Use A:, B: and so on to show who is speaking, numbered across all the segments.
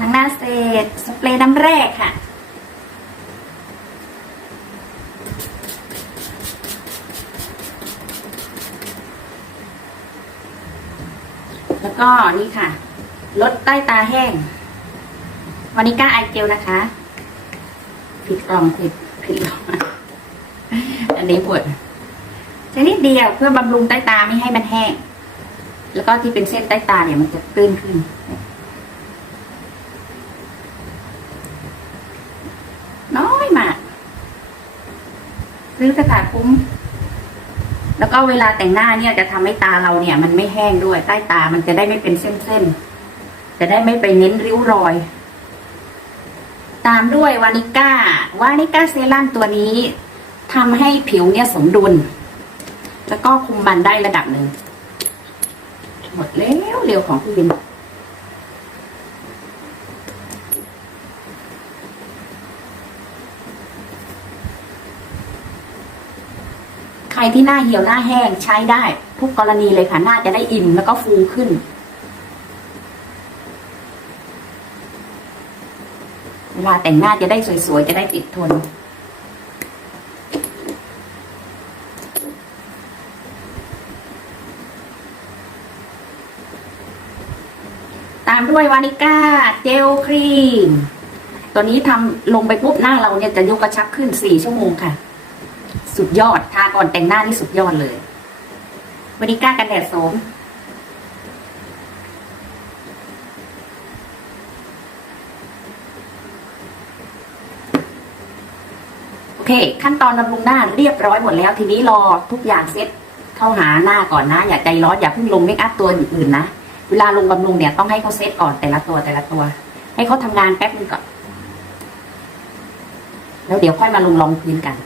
A: ล้างหน้าเสร็จสเปรย์น้ำแรกค่ะ แล้วก็นี่ค่ะ ลดใต้ตาแห้งวานิก้าไอเจลนะคะ ผิดกล่องผิดผิดกล่องอันนี้ปวดใช้นิดเดียวเพื่อบำรุงใต้ตาไม่ให้มันแห้ง แล้วก็ที่เป็นเส้นใต้ตาเนี่ยมันจะตื้นขึ้นน้อยมาก ซื้อสถาคุ้ม แล้วก็เวลาแต่งหน้าเนี่ยจะทำให้ตาเราเนี่ย มันไม่แห้งด้วยใต้ตามันจะได้ไม่เป็นเส้นๆ จะได้ไม่ไปเน้นริ้วรอย ตามด้วยวานิก้าวานิก้าเซรั่มตัวนี้ทำให้ผิวเนี่ยสมดุล แล้วก็คุมมันได้ระดับหนึ่งหมดแล้วเร็วของพี่วิน ใคร ที่หน้าเหี่ยวหน้าแห้งใช้ได้ ทุกกรณีเลยค่ะ หน้าจะได้อิ่มแล้วก็ฟูขึ้น เวลาแต่งหน้าจะได้สวยๆ จะได้ติดทน ตามด้วยวานิก้า เจลครีม ตัวนี้ทำลงไปปุ๊บหน้าเราเนี่ยจะยกกระชับขึ้นสี่ชั่วโมงค่ะ สุดยอดทาก่อนแต่งหน้านี่สุดยอดเลยวานิก้ากันแดดโสมโอเค ขั้นตอนบำรุงหน้าเรียบร้อยหมดแล้ว ทีนี้รอทุกอย่างเซ็ตเข้าหาหน้าก่อนนะ อย่าใจร้อนอย่าเพิ่งลงเมคอัพตัวอื่นๆนะ เวลาลงบำรุงเนี่ยต้องให้เขาเซ็ตก่อนแต่ละตัวแต่ละตัว ให้เขาทำงานแป๊บนึงก่อน แล้วเดี๋ยวค่อยมาลงรองพื้นกัน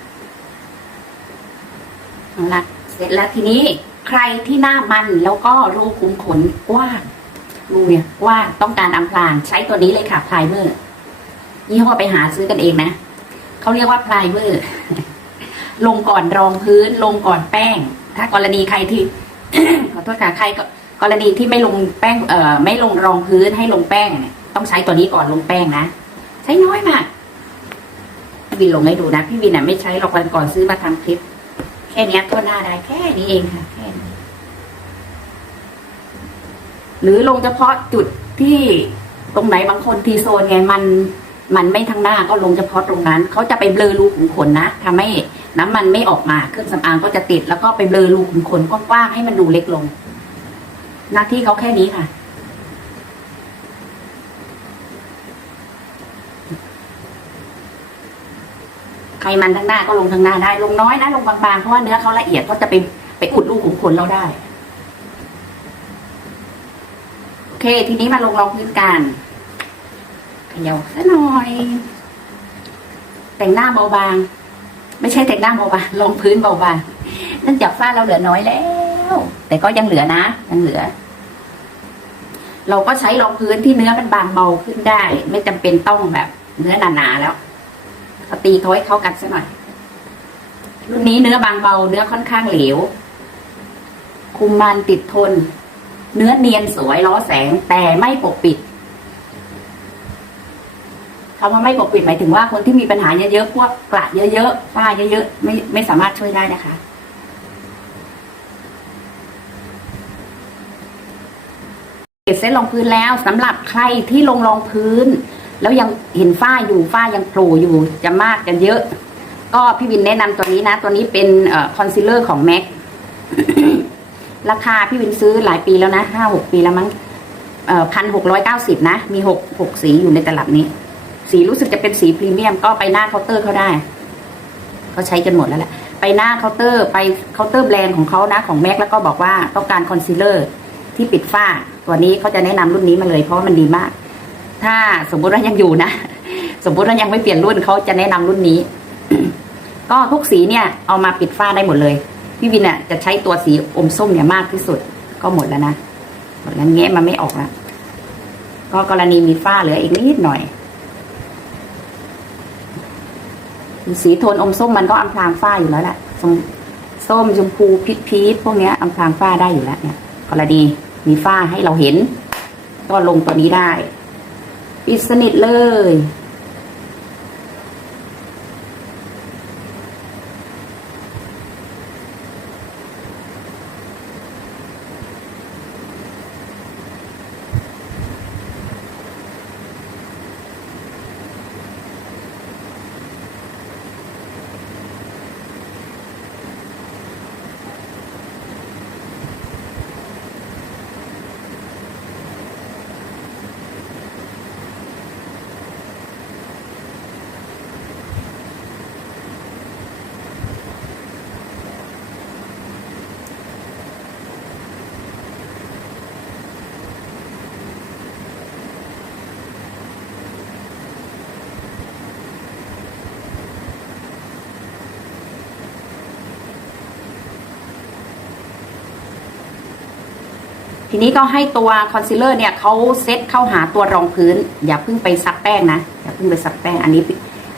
A: ละเสร็จแล้วทีนี้ใครที่หน้ามันแล้วก็รูขุมขนกว้างรูเนี่ยกว้างต้องการอำพรางใช้ตัวนี้เลยค่ะพลายเมอร์ยี่ห้อไปหาซื้อกันเองนะเขาเรียกว่าพลายเมอร์ลงก่อนรองพื้น ลงก่อนแป้ง ถ้ากรณีใครที่ขอโทษค่ะใครก็กรณีที่ไม่ลงแป้งเอ่อไม่ลงรองพื้นให้ลงแป้งเนี่ยต้องใช้ตัวนี้ก่อนลงแป้งนะใช้น้อยมากพี่วินลงให้ดูนะ พี่วินอะไม่ใช้หรอกวันก่อนซื้อมาทำคลิป แค่นี้ยทั่วหน้าได้แค่นี้เองค่ะแค่นี้หรือลงเฉพาะจุดที่ตรงไหนบางคนทีโซนไงมันมันไม่ทั้งหน้าก็ลงเฉพาะตรงนั้นเขาจะไปเบลอรูขุมขนนะทำให้น้ำมันไม่ออกมาเครื่องสำอางก็จะติดแล้วก็ไปเบลอรูขุมขนกว้างๆให้มันดูเล็กลง หน้าที่เขาแค่นี้ค่ะ ใครมันทั้งหน้าก็ลงทั้งหน้าได้ ลงน้อยนะลงบางๆเพราะว่าเนื้อเขาละเอียดเขาจะไปไปอุดรูขุมขนเราได้โอเค ทีนี้มาลงรองพื้นกันเขย่าซะหน่อย แต่งหน้าเบาบาง ไม่ใช่แต่งหน้าเบาบางลงพื้นเบาบางนื่องจากฝ้าเราเหลือน้อยแล้ว แต่ก็ยังเหลือนะยังเหลือ เราก็ใช้รองพื้นที่เนื้อมันบางเบาขึ้นได้ ไม่จำเป็นต้องแบบเนื้อหนาๆแล้ว ตีเขาให้เข้ากันซะหน่อย รุ่นนี้เนื้อบางเบา เนื้อค่อนข้างเหลว คุมมันติดทน เนื้อเนียนสวยล้อแสงแต่ไม่ปกปิดคำว่าไม่ปกปิดหมายถึงว่าคนที่มีปัญหาเยอะๆพวกกระเยอะๆฝ้าเยอะๆไม่ไม่สามารถช่วยได้นะคะเก็บเส้นรองพื้นแล้วสำหรับใครที่ลงรองพื้น แล้วยังเห็นฝ้าอยู่ฝ้ายังโผล่อยู่จะมากจะเยอะ ก็พี่วินแนะนำตัวนี้นะ ตัวนี้เป็นคอนซีลเลอร์ของแม็กราคาพี่วินซื้อหลายปีแล้วนะห้าหกปีแล้วมั้งพันหกร้อยเก้าสิบนะ มีหกหกสีอยู่ในตลับนี้ สีรู้สึกจะเป็นสีพรีเมียม ก็ไปหน้าเคาน์เตอร์เขาได้เขาใช้กันหมดแล้วแหละไปหน้าเคาน์เตอร์ ไปเคาน์เตอร์แบรนด์ของเขานะของแม็กแล้วก็บอกว่าต้องการคอนซีลเลอร์ที่ปิดฝ้า ตัวนี้เขาจะแนะนำรุ่นนี้มาเลยเพราะมันดีมาก ถ้าสมมุติว่ายังอยู่นะ สมมุติว่ายังไม่เปลี่ยนรุ่นเขาจะแนะนำรุ่นนี้ ก็ทุกสีเนี่ย เอามาปิดฝ้าได้หมดเลย พี่วินอะจะใช้ตัวสีอมส้มเนี่ยมากที่สุด ก็หมดแล้วนะหมดแล้วแงะมันไม่ออกล้วก็กรณีมีฝ้าเหลืออีกนิดหน่อยสีโทนอมส้มมันก็อำพรางฝ้าอยู่แล้วแหละส้มชมพูพีชพีชพวกเนี้ยอำพรางฝ้าได้อยู่แล้วเนี่ย กรณีมีฝ้าให้เราเห็น ก็ลงตัวนี้ได้ ปิดสนิทเลย นี้ก็ให้ตัวคอนซีลเลอร์เนี่ยเขาเซตเข้าหาตัวรองพื้น อย่าเพิ่งไปซับแป้งนะ อย่าเพิ่งไปซับแป้ง อันนี้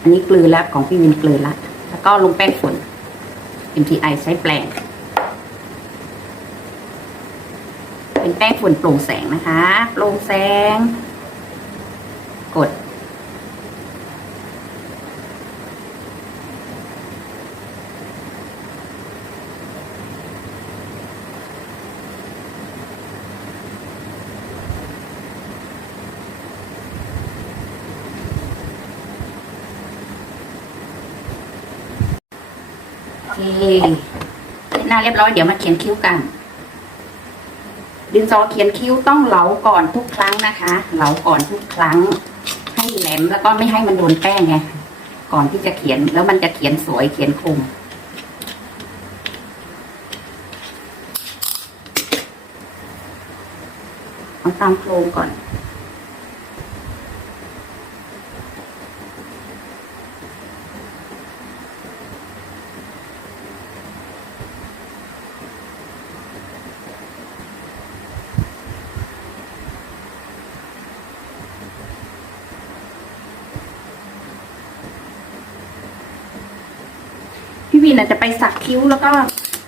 A: อันนี้กลืนแล้วของพี่วินกลืนละแล้วก็ลงแป้งฝุ่น MTI ใช้แปลง เป็นแป้งฝุ่นโปร่งแสงนะคะ โปร่งแสง กด โอเคเสร็จ หน้าเรียบร้อยเดี๋ยวมาเขียนคิ้วกัน ดินสอเขียนคิ้วต้องเหลาก่อนทุกครั้งนะคะ เหลาก่อนทุกครั้ง ให้แหลมแล้วก็ไม่ให้มันโดนแป้งไงก่อนที่จะเขียนแล้วมันจะเขียนสวยเขียนคมเอาตามโครงก่อน พี่วินอาจจะไปสักคิ้วแล้วก็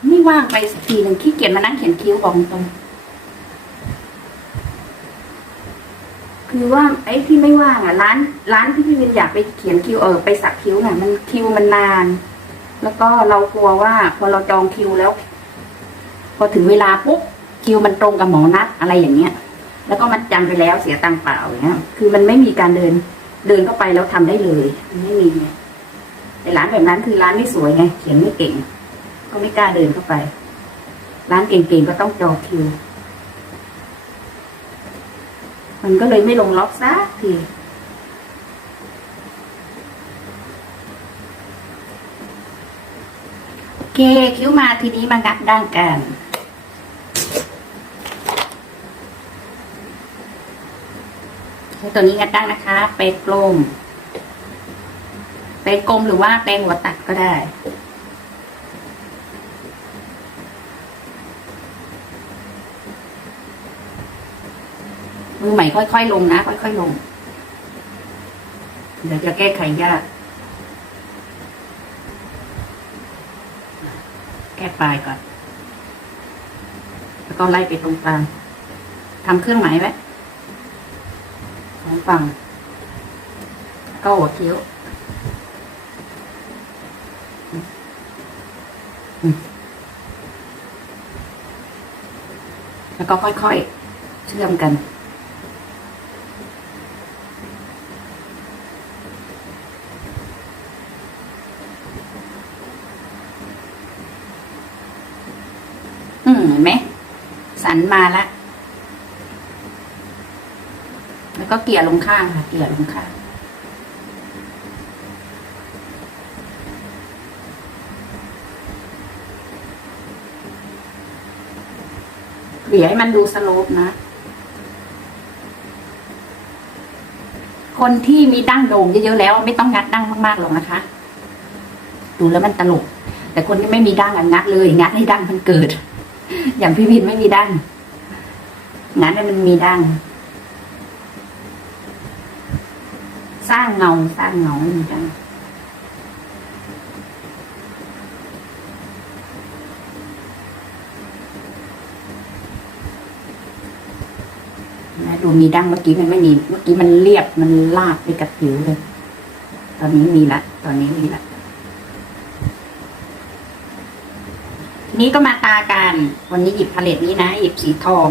A: ไม่ว่างไปสักทีหนึ่งขี้เกียจมานั่งเขียนคิ้วบอกตรงคือว่าไอ้ที่ไม่ว่างอะร้านร้านที่พี่วินอยากไปเขียนคิ้วเออไปสักคิ้วน่ะ มันคิวมันนาน แล้วก็เรากลัวว่า พอเราจองคิวแล้ว พอถึงเวลาปุ๊บคิวมันตรงกับหมอนัดอะไรอย่างเงี้ย แล้วก็มันจำไปแล้วเสียตังค์เปล่าอย่างเงี้ย คือมันไม่มีการเดิน เดินเข้าไปแล้วทำได้เลย ไม่มีไง แต่ร้านแบบนั้นคือร้านไม่สวยไงเขียนไม่เก่ง ก็ไม่กล้าเดินเข้าไป ร้านเก่งๆก็ต้องจองคิว มันก็เลยไม่ลงล็อกซักทีโอเคคิ้วมาทีนี้มางัดด้านกันใช้ตัวนี้งัดด้านนะคะเป็นกลม เป็นกลมหรือว่าแปลงหัวตัดก็ได้ มือใหม่ค่อยๆลงนะ ค่อยๆลง เดี๋ยวจะแก้ไขยาก แก้ปลายก่อน แล้วก็ไล่ไปตรงกลางทำเครื่องหมายไว้สองฝั่งก็หัวคิ้ว แล้วก็ค่อยๆ เชื่อมกัน อืมเห็นไหม สันมาละ แล้วก็เกี่ยลงข้างค่ะ เกี่ยลงข้าง เดี๋ยวให้มันดูสโลปนะ คนที่มีดั้งโด่งเยอะๆแล้ว ไม่ต้องงัดดั้งมากๆหรอกนะคะ ดูแล้วมันตลก แต่คนที่ไม่มีดั้งงัดเลยงัดให้ดั้งมันเกิด อย่างพี่วินไม่มีดั้งงัดให้มันมีดั้งสร้างเงาสร้างเงาให้มีดั้ง นะดูมีดั้งเมื่อกี้มันไม่มี เมื่อกี้มันเรียบมันลาดไปกับผิวเลย ตอนนี้มีละ ตอนนี้มีละทีนี้ก็มาตากัน วันนี้หยิบพาเลตนี้นะ หยิบสีทอง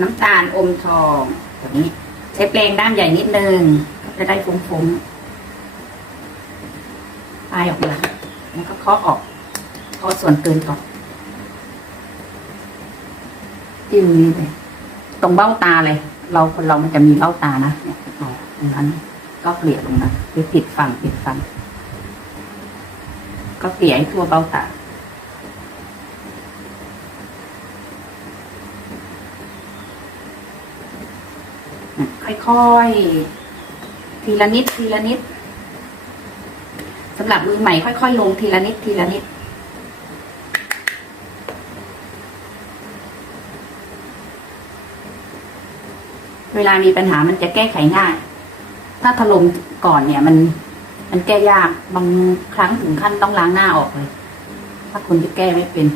A: น้ำตาลอมทองแบบนี้ ใช้แปรงด้ามใหญ่นิดนึงจะได้ฟุ้งๆปลายออกมาแล้วก็เคาะออกเคาะส่วนเกินก่อนจิ้มนี้เลย ตรงเบ้าตาเลย เราคนเรามันจะมีเบ้าตานะเนี่ยอ๋อตรงนั้น ก็เกลี่ยลงนะหรือปิดฝั่งปิดฝั่งก็เกลี่ยให้ทั่วเบ้าตาค่อยๆ ทีละนิด ทีละนิดสำหรับมือใหม่ค่อยๆ ลงทีละนิดทีละนิด เวลามีปัญหามันจะแก้ไขง่าย ถ้าถล่มก่อนเนี่ย มัน มันแก้ยากบางครั้งถึงขั้นต้องล้างหน้าออกเลย ถ้าคุณจะแก้ไม่เป็น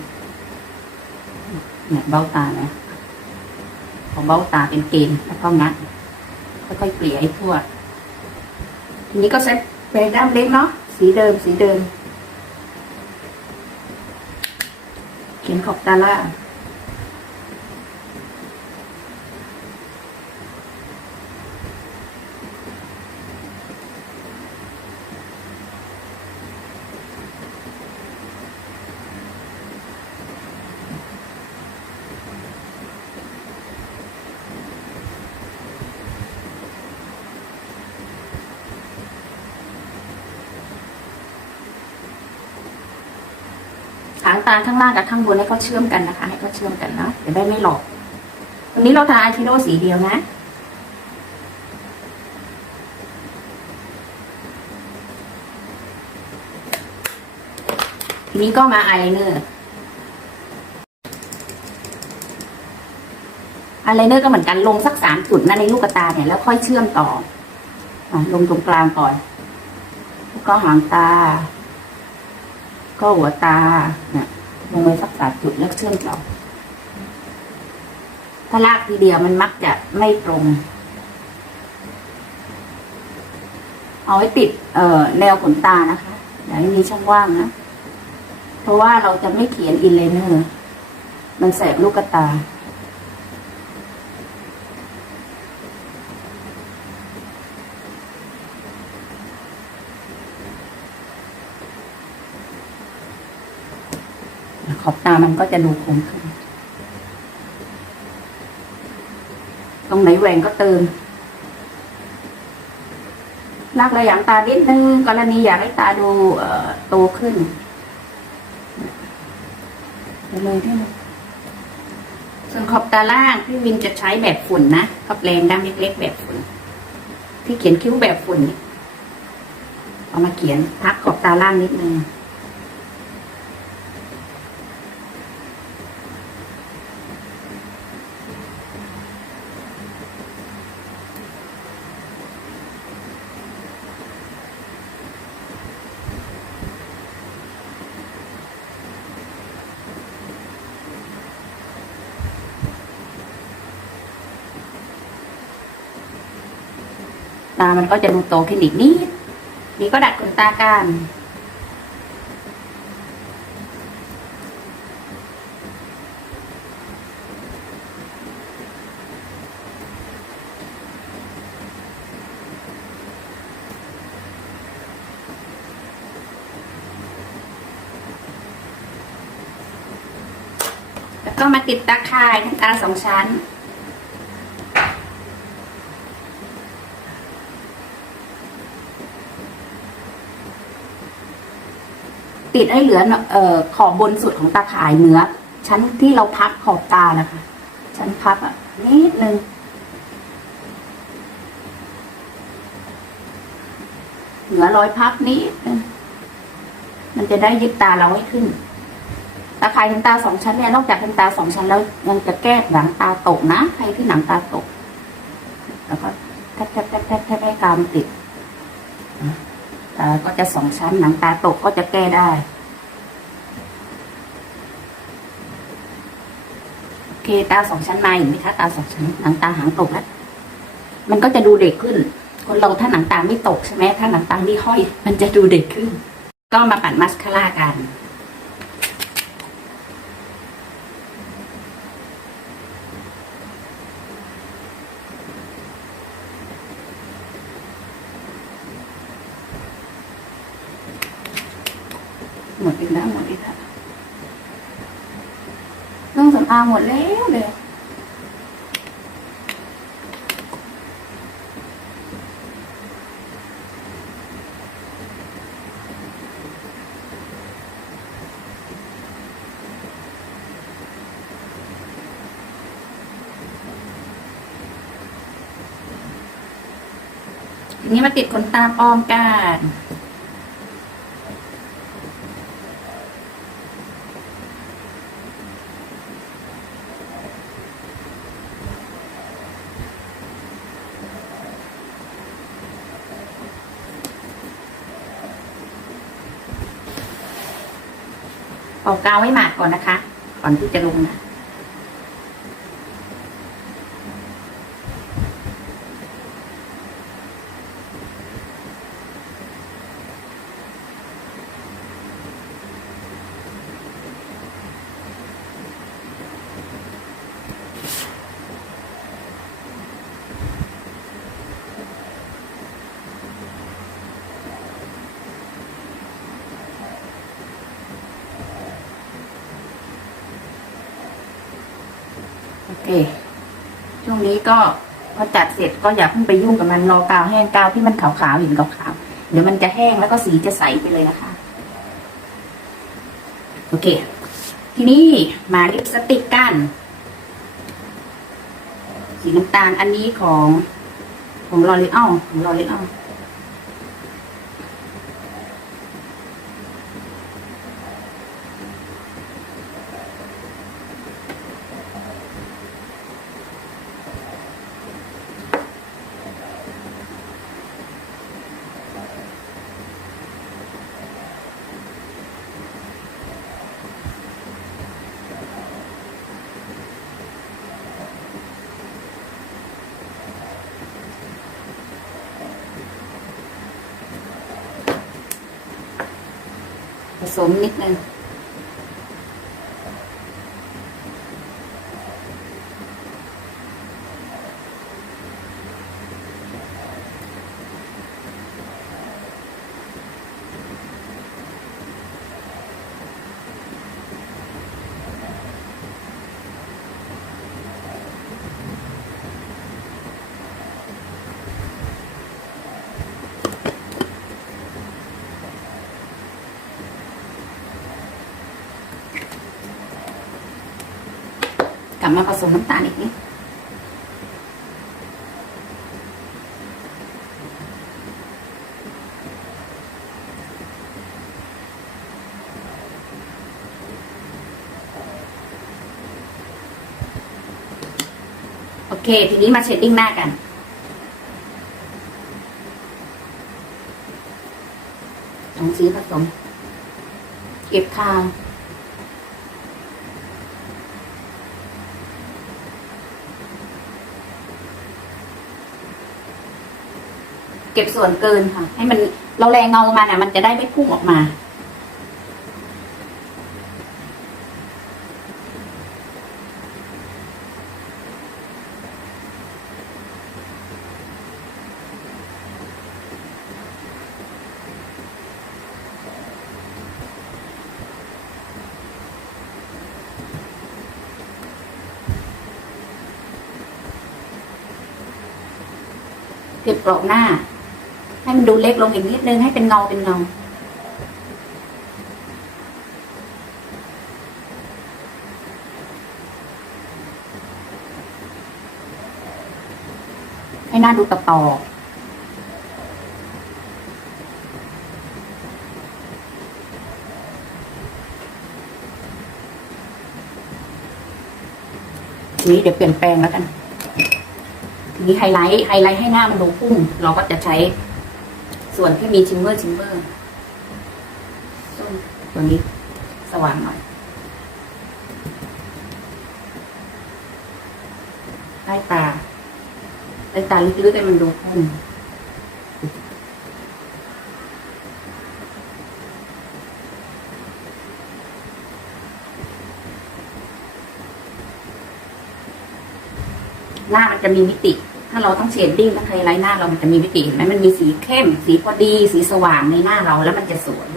A: เนี่ยเบ้าตาเนี่ยของเบ้าตาเป็นเกณฑ์แล้วก็งัดค่อยๆเกลี่ยให้ทั่ว ทีนี้ก็เซ็ตแปรงด้ามเล็กเนาะสีเดิมสีเดิม เขียนขอบตาล่าางตาข้างล่างกับข้างบนให้เขาเชื่อมกันนะคะ ให้เขาเชื่อมกันนะจะได้ไม่หลอกวันนี้เราทาอายแชโดว์สีเดียวนะทีนี้ก็มาอายไลเนอร์อายไลเนอร์ก็เหมือนกันลงสักสามจุดนะในลูกตาเนี่ยแล้วค่อยเชื่อมต่ออลงตรงกลางก่อน แล้วก็หางตา ก็หัวตาเนี่ยลงไปสักสามจุดแล้วเชื่อมต่อถ้าลากทีเดียวมันมักจะไม่ตรง เอาไว้ติด เอ่อ แนวขนตานะคะอย่าให้มีช่องว่างนะ เพราะว่าเราจะไม่เขียนอินเลเนอร์ มันแสบลูกตา อบตามันก็จะดูคมขึ้น ตรงไหนแหว่งก็เติมลากระยางตานิดนึงกรณีอยากให้ตาดูเอ่อโตขึ้นไปเลยที่มันส่วนขอบตาล่างพี่วินจะใช้แบบฝุ่นนะกับแรงด้ามเล็กๆแบบฝุ่น ที่เขียนคิ้วแบบฝุ่นนี่เอามาเขียนพักขอบตาล่างนิดนึง ตามันก็จะดูโตขึ้นอีกนิดนี่ก็ดัดขนตากันแล้วก็มาติดตาข่ายตาสองชั้น ติดให้เหลือเอ่อขอบบนสุดของตาข่ายเหนือ ชั้นที่เราพับขอบตานะคะ ชั้นพับอะนิดนึงเหนือรอยพับนิดนึงมันจะได้ยึดตาเราให้ขึ้น ตาข่ายขนตาสองชั้นเนี่ยนอกจากขนตาสองชั้นแล้วยังจะแก้หนังตาตกนะใครที่หนังตาตก แล้วก็แทบแทบแทบแทบแทบให้กามติด ก็จะสองชั้นหนังตาตกก็จะแก้ได้ โอเคตาสองชั้นมาเห็นไหมคะตาสองชั้นหนังตาหางตกแล้วมันก็จะดูเด็กขึ้น คนเราถ้าหนังตาไม่ตกใช่ไหมถ้าหนังตาไม่ห้อย มันจะดูเด็กขึ้น ก็มาปัดมัสคาร่ากัน หมดอีกแล้วหมดอีกแล้วเครื่องสำอางหมดแล้วเลยทีนี้มาติดขนตาปลอมกัน เอากาวไว้หมาดก่อนนะคะ ก่อนที่จะลงนะ ก็พอจัดเสร็จก็อย่าเพิ่งไปยุ่งกับมันรอกาวแห้งกาวที่มันขาวๆเห็นขาวๆเดี๋ยวมันจะแห้งแล้วก็สีจะใสไปเลยนะคะ โอเค ทีนี้มาลิปสติกกันสีน้ำตาลอันนี้ของของลอรีออลของลอรีออล ผสมนิดนึง มาผสมน้ำตาลอีกนิดโอเค ทีนี้มาเชดดิ้งหน้ากัน สองสีผสม เก็บคาง ก็บส่วนเกินค่ะ ให้มันเราแรงเงามาเนี่ยมันจะได้ไม่พุ่งออกมา เก็บกรอบหน้า ให้มันดูเล็กลงอีกนิดนึงให้เป็นเงาเป็นเงาให้หน้าดูตะตอทีนี้เดี๋ยวเปลี่ยนแปลงแล้วกัน ทีนี้ไฮไลท์ไฮไลท์ให้หน้ามันดูพุ่งเราก็จะใช้ ส่วนที่มีชิมเมอร์ชิมเมอร์ส้มตัวนี้สว่างหน่อยใต้ตาใต้ตาลึกๆให้มันดูขึ้นหน้ามันจะมีมิติาเราต้องเชดดิ้งถ้าใครไลท์หน้าเรามันจะมีมิติเห็นไหมมันมีสีเข้ม สีพอดี สีสว่างในหน้าเราแล้วมันจะสวย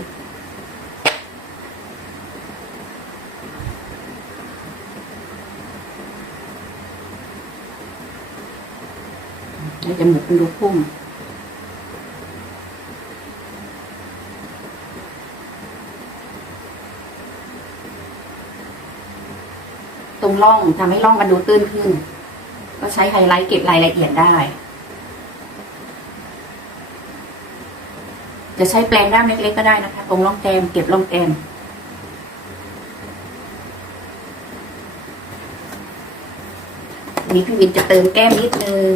A: แล้วจมูกมันดูพุ่งตรงร่องทำให้ร่องมันดูตื้นขึ้น ก็ใช้ไฮไลท์เก็บรายละเอียดได้ จะใช้แปลงด้ามเล็กๆก็ได้นะคะ ตรงร่องแก้มเก็บร่องแก้มนนี้พี่วินจะเติมแก้มนิดนึง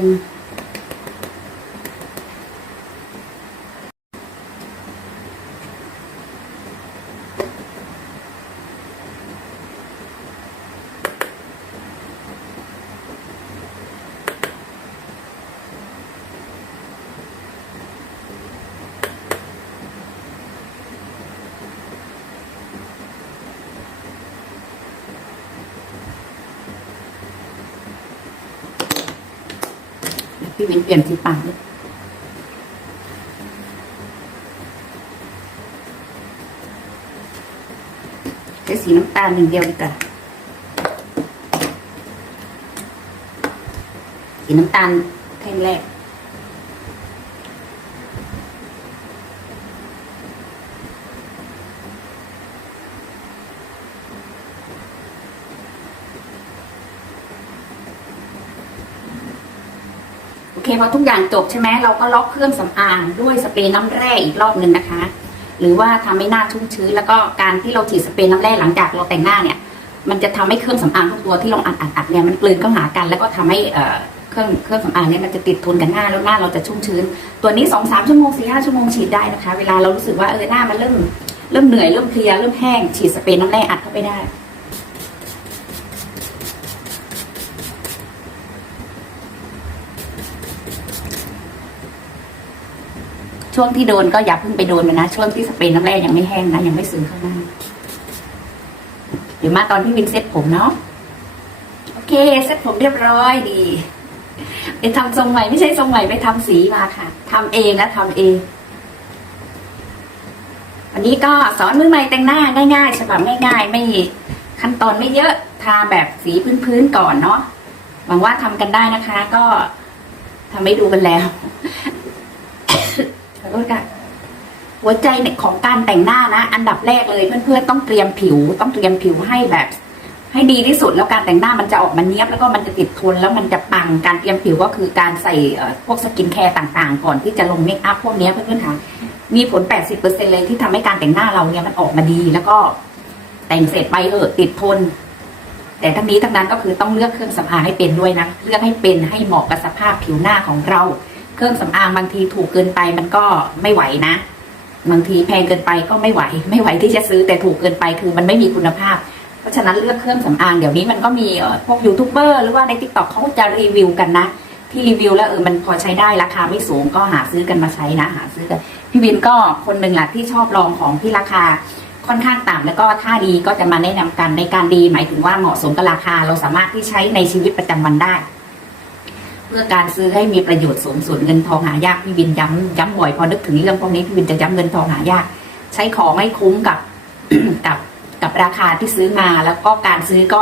A: พี่วินเปลี่ยนสีปากด้วยใช้สีน้ำตาลหนึ่งเดียวดีกว่าสีน้ำตาลแท่งแรก พอทุกอย่างจบใช่ไหมเราก็ล็อกเครื่องสำอางด้วยสเปรย์น้ำแร่อีกรอบหนึ่งนะคะ หรือว่าทำให้หน้าชุ่มชื้นแล้วก็การที่เราฉีดสเปรย์น้ำแร่หลังจากเราแต่งหน้าเนี่ย มันจะทำให้เครื่องสำอางทุกตัวที่เราอัดอัดอัดเนี่ยมันกลืนเข้าหากัน แล้วก็ทำให้เครื่องเครื่องสำอางเนี่ยมันจะติดทนกับหน้าแล้วหน้าเราจะชุ่มชื้น ตัวนี้สองสามชั่วโมงสี่ห้าชั่วโมงฉีดได้นะคะ เวลาเรารู้สึกว่าเออหน้ามันเริ่มเริ่มเหนื่อยเริ่มเพลียเริ่มแห้งฉีดสเปรย์น้ำแร่อัดเข้าไปได้ ช่วงที่โดนก็อย่าเพิ่งไปโดนมันนะ ช่วงที่สเปรย์น้ำแร่ยังไม่แห้งนะ ยังไม่ซึมเข้าหน้าเดี๋ยวมาตอนที่วินเซ็ตผมเนาะโอเค เซ็ตผมเรียบร้อยดีไปทำทรงใหม่ไม่ใช่ทรงใหม่ไปทำสีมาค่ะทำเองและทำเองวันนี้ก็สอนมือใหม่แต่งหน้าง่ายๆฉบับง่ายๆ ไม่ขั้นตอนไม่เยอะทาแบบสีพื้นๆก่อนเนาะหวังว่าทำกันได้นะคะ ก็ทำให้ดูกันแล้ว ขอโทษค่ะหัวใจเนี่ยของการแต่งหน้านะ อันดับแรกเลยเพื่อนๆต้องเตรียมผิว ต้องเตรียมผิวให้แบบ ให้ดีที่สุดแล้วการแต่งหน้ามันจะออกมาเนี้ยบแล้วก็มันจะติดทนแล้วมันจะปังการเตรียมผิวก็คือการใส่พวกสกินแคร์ต่าง ๆ ก่อนที่จะลงเมคอัพพวกเนี้ยเพื่อนๆค่ะมีผล 80%เลยที่ทำให้การแต่งหน้าเราเนี่ยมันออกมาดี แล้วก็แต่งเสร็จไปเออติดทน แต่ทั้งนี้ทั้งนั้นก็คือต้องเลือกเครื่องสำอางให้เป็นด้วยนะเลือกให้เป็นให้เหมาะกับสภาพผิวหน้าของเรา เครื่องสำอางบางทีถูกเกินไปมันก็ไม่ไหวนะ บางทีแพงเกินไปก็ไม่ไหว ไม่ไหวที่จะซื้อแต่ถูกเกินไปคือมันไม่มีคุณภาพ เพราะฉะนั้นเลือกเครื่องสำอางเดี๋ยวนี้มันก็มีพวกยูทูบเบอร์หรือว่าในทิกตอกเขาจะรีวิวกันนะ ที่รีวิวแล้วเออมันพอใช้ได้ราคาไม่สูงก็หาซื้อกันมาใช้นะ หาซื้อกันพี่วินก็คนหนึ่งแหละที่ชอบลองของที่ราคาค่อนข้างต่ำแล้วก็ถ้าดีก็จะมาแนะนำกันในการดี หมายถึงว่าเหมาะสมกับราคาเราสามารถที่ใช้ในชีวิตประจำวันได้ พื่อการซื้อให้มีประโยชน์สูงสุดเงินทองหายากพี่วินย้ำย้ำบ่อยพอนึกถึงเรื่องพวกนี้พี่วินจะย้ำเงินทองหายาก ใช้ของให้คุ้มกับกับกับราคาที่ซื้อมาแล้วก็การซื้อก็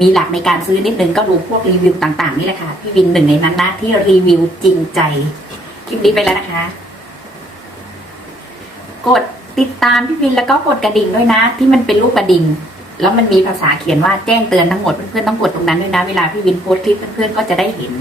A: มีหลักในการซื้อนิดนึงก็ดูพวกรีวิวต่างๆนี่แหละค่ะพี่วินหนึ่งในนั้นนะที่รีวิวจริงใจคลิปนี้ไปแล้วนะคะ กดติดตามพี่วินแล้วก็กดกระดิ่งด้วยนะ ที่มันเป็นรูปกระดิ่ง แล้วมันมีภาษาเขียนว่าแจ้งเตือนทั้งหมดเพื่อนๆต้องกดตรงนั้นด้วยนะ เวลาพี่วินโพสต์คลิปเพื่อนๆก็จะได้เห็น